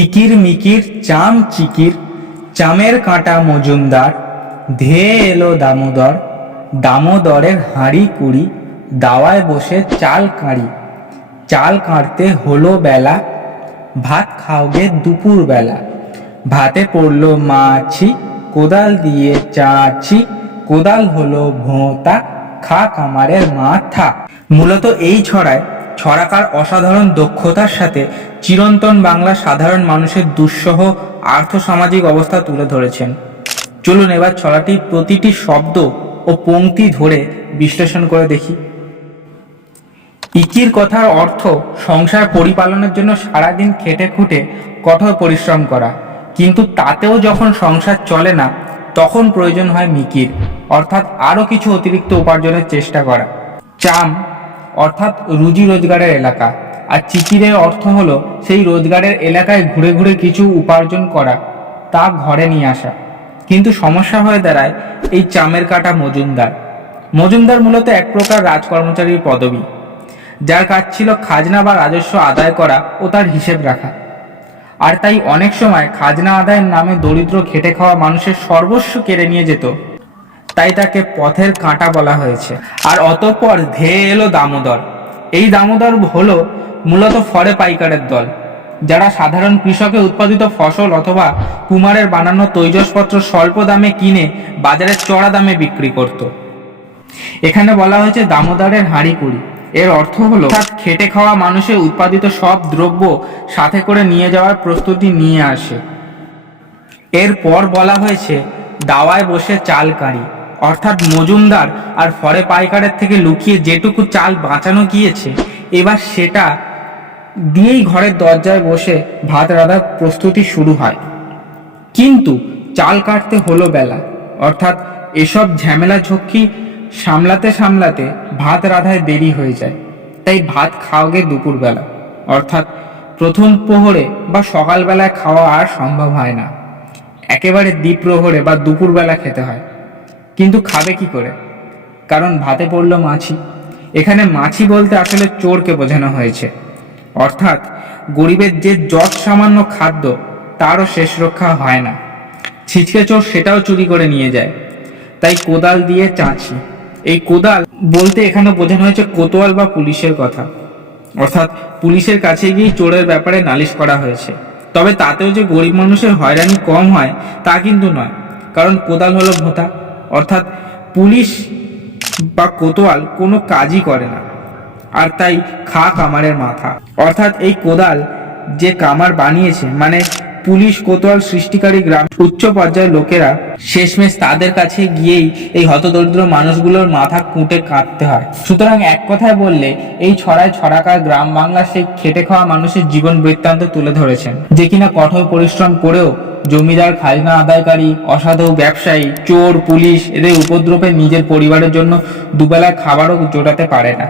ইকির মিকির চাম চিকির, চামের কাঁটা মজুমদার, ধেয়ে এলো দামোদর, দামোদরের হাঁড়ি কুড়ি, দাওয়ায় বসে চাল কাঁড়ি, চাল কাঁড়তে হলো বেলা, ভাত খাওগে দুপুর বেলা, ভাতে পড়লো মাছি, কোদাল দিয়ে চাঁচি, কোদাল হলো ভোঁতা, খা কামারের মাথা। মূলত এই ছড়ায় ছড়াকার অসাধারণ দক্ষতার সাথে চিরন্তন বাংলা সাধারণ মানুষের দুঃসহ আর্থসামাজিক অবস্থা তুলে ধরেছেন। চলুন এবার ছড়াটির প্রতিটি শব্দ ও পংক্তি ধরে বিশ্লেষণ করে দেখি। ইকির কথার অর্থ সংসার পরিপালনের জন্য সারাদিন খেটে খুঁটে কঠোর পরিশ্রম করা, কিন্তু তাতেও যখন সংসার চলে না তখন প্রয়োজন হয় মিকির, অর্থাৎ আরও কিছু অতিরিক্ত উপার্জনের চেষ্টা করা। চাম অর্থাৎ রুজি রোজগারের এলাকা, আর চিকিরের অর্থ হলো সেই রোজগারের এলাকায় ঘুরে ঘুরে কিছু উপার্জন করা, তা ঘরে নিয়ে আসা। কিন্তু সমস্যা হয়ে দাঁড়ায় এই চামের কাটা মজুমদার। মজুমদার মূলত এক প্রকার রাজকর্মচারীর পদবি, যার কাজ ছিল খাজনা বা রাজস্ব আদায় করা ও তার হিসেব রাখা। আর তাই অনেক সময় খাজনা আদায়ের নামে দরিদ্র খেটে খাওয়া মানুষের সর্বস্ব কেড়ে নিয়ে যেত, তাই তাকে পথের কাঁটা বলা হয়েছে। আর অতঃপর ধেয়ে এলো দামোদর। এই দামোদর হলো মূলত ফরে পাইকারের দল, যারা সাধারণ কৃষকের উৎপাদিত ফসল অথবা কুমারের বানানো তৈজসপত্র স্বল্প দামে কিনে বাজারে চড়া দামে বিক্রি করত। এখানে বলা হয়েছে দামোদরের হাঁড়ি কুড়ি। এর অর্থ হলো খেটে খাওয়া মানুষের উৎপাদিত সব দ্রব্য সাথে করে নিয়ে যাওয়ার প্রস্তুতি নিয়ে আসে। এরপর বলা হয়েছে দাওয়ায় বসে চাল কাঁড়ি, অর্থাৎ মজুমদার আর ফরে পাইকারের থেকে লুকিয়ে যেটুকু চাল বাঁচানো গিয়েছে এবার সেটা দিয়েই ঘরের দরজায় বসে ভাত রাঁধার প্রস্তুতি শুরু হয়। কিন্তু চাল কাটতে হলো বেলা, অর্থাৎ এসব ঝামেলা ঝক্কি সামলাতে সামলাতে ভাত রাঁধায় দেরি হয়ে যায়। তাই ভাত খাওয়াগে দুপুরবেলা, অর্থাৎ প্রথম প্রহরে বা সকালবেলায় খাওয়া আর সম্ভব হয় না, একেবারে দ্বিপ্রহরে বা দুপুরবেলা খেতে হয়। কিন্তু খাবে কি করে? কারণ ভাতে পড়লো মাছি। এখানে মাছি বলতে আসলে চোরকে বোঝানো হয়েছে, অর্থাৎ গরিবের যে যৎ সামান্য খাদ্য তারও শেষ রক্ষা হয় না, ছিচকে চোর সেটাও চুরি করে নিয়ে যায়। তাই কোদাল দিয়ে চাঁচি। এই কোদাল বলতে এখানে বোঝানো হয়েছে কোতোয়াল বা পুলিশের কথা, অর্থাৎ পুলিশের কাছে গিয়ে চোরের ব্যাপারে নালিশ করা হয়েছে। তবে তাতেও যে গরিব মানুষের হয়রানি কম হয় তা কিন্তু নয়, কারণ কোদাল হলো ভোঁতা, অর্থাৎ পুলিশ বা কোতোয়াল কোনো কাজই করে না। আর তাই খা কামারের মাথা, অর্থাৎ এই কোদাল যে কামার বানিয়েছে, মানে পুলিশ কোতোয়াল সৃষ্টিকারী গ্রাম উচ্চ পর্যায়ের লোকেরা, শেষমেশ তাদের কাছে গিয়েই এই হতদরিদ্র মানুষগুলোর মাথা কুটে কাটতে হয়। সুতরাং এক কথায় বললে এই ছড়ায় ছড়াকার গ্রাম বাংলার সেই খেটে খাওয়া মানুষের জীবন বৃত্তান্ত তুলে ধরেছেন, যে কিনা কঠোর পরিশ্রম করেও জমিদার, খাজনা আদায়কারী, অসাধু ব্যবসায়ী, চোর, পুলিশ এদের উপদ্রবে নিজের পরিবারের জন্য দুবেলা খাবারও জোটাতে পারে না।